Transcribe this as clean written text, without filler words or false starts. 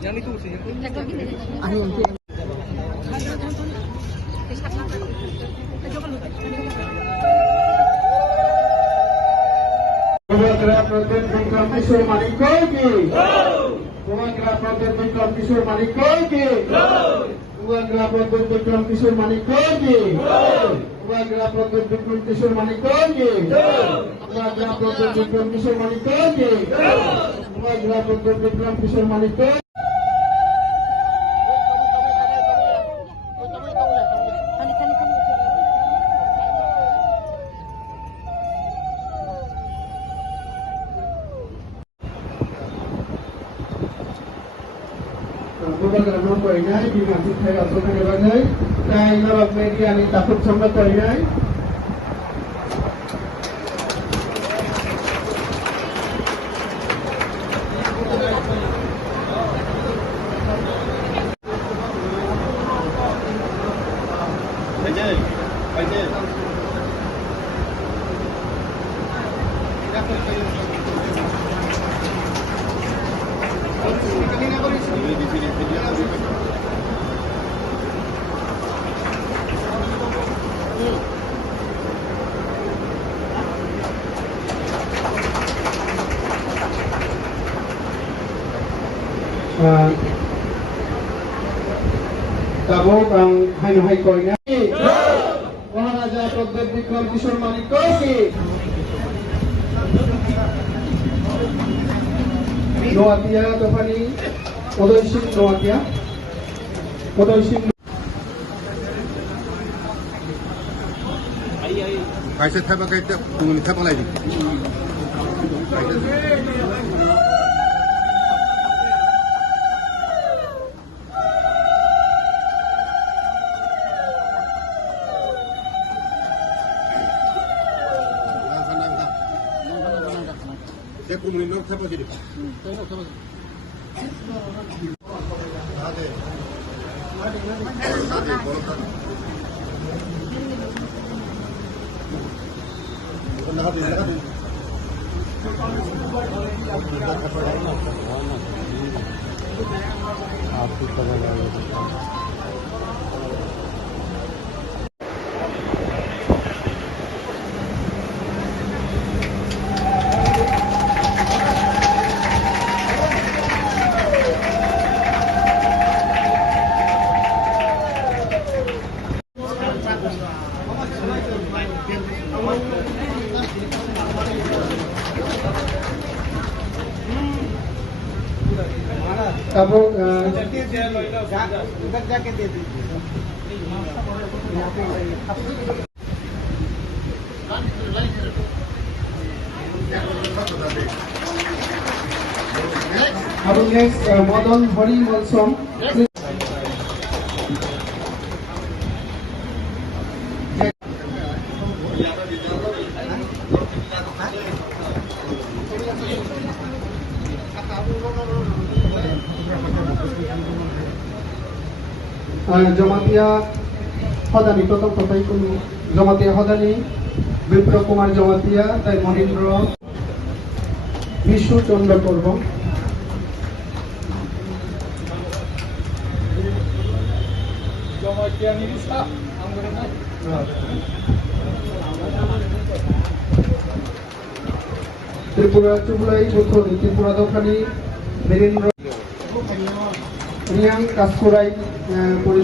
Yang itu sih. Program Proten Bikram Kishore Manikogi. Program Proten Bikram Kishore Manikogi. Program Proten Bikram Kishore Manikogi. Program Proten Bikram Kishore Manikogi. Program Proten Bikram Kishore Manikogi. Program Proten Bikram Kishore Manikogi. Program ini dimaksud saya untuk menyebagai dan lewat media ini takut sama ini. Tabok ang Hai Koina. Maharaja Proten Bikram Kishore Manikogi. Noatia Topani, Odoisin Noatia, Odoisin. Kaisa thaba kaita tungni thaba lagi. Saya kumulin nok thaba jadi. Ada. Ada bolong. Tabok next Madan Hari Malsom. Jamatia Hodani, Proton Kotai Kunu, Jamatia Hodani, Vipra Kumar Jamatia, Tai Mohindra, Vishu Chandra Korbo. Jamatia Nirisa, Tripura Chulai, Bukhori, Tripura Dokani, Virendra, Riang Kaskurai,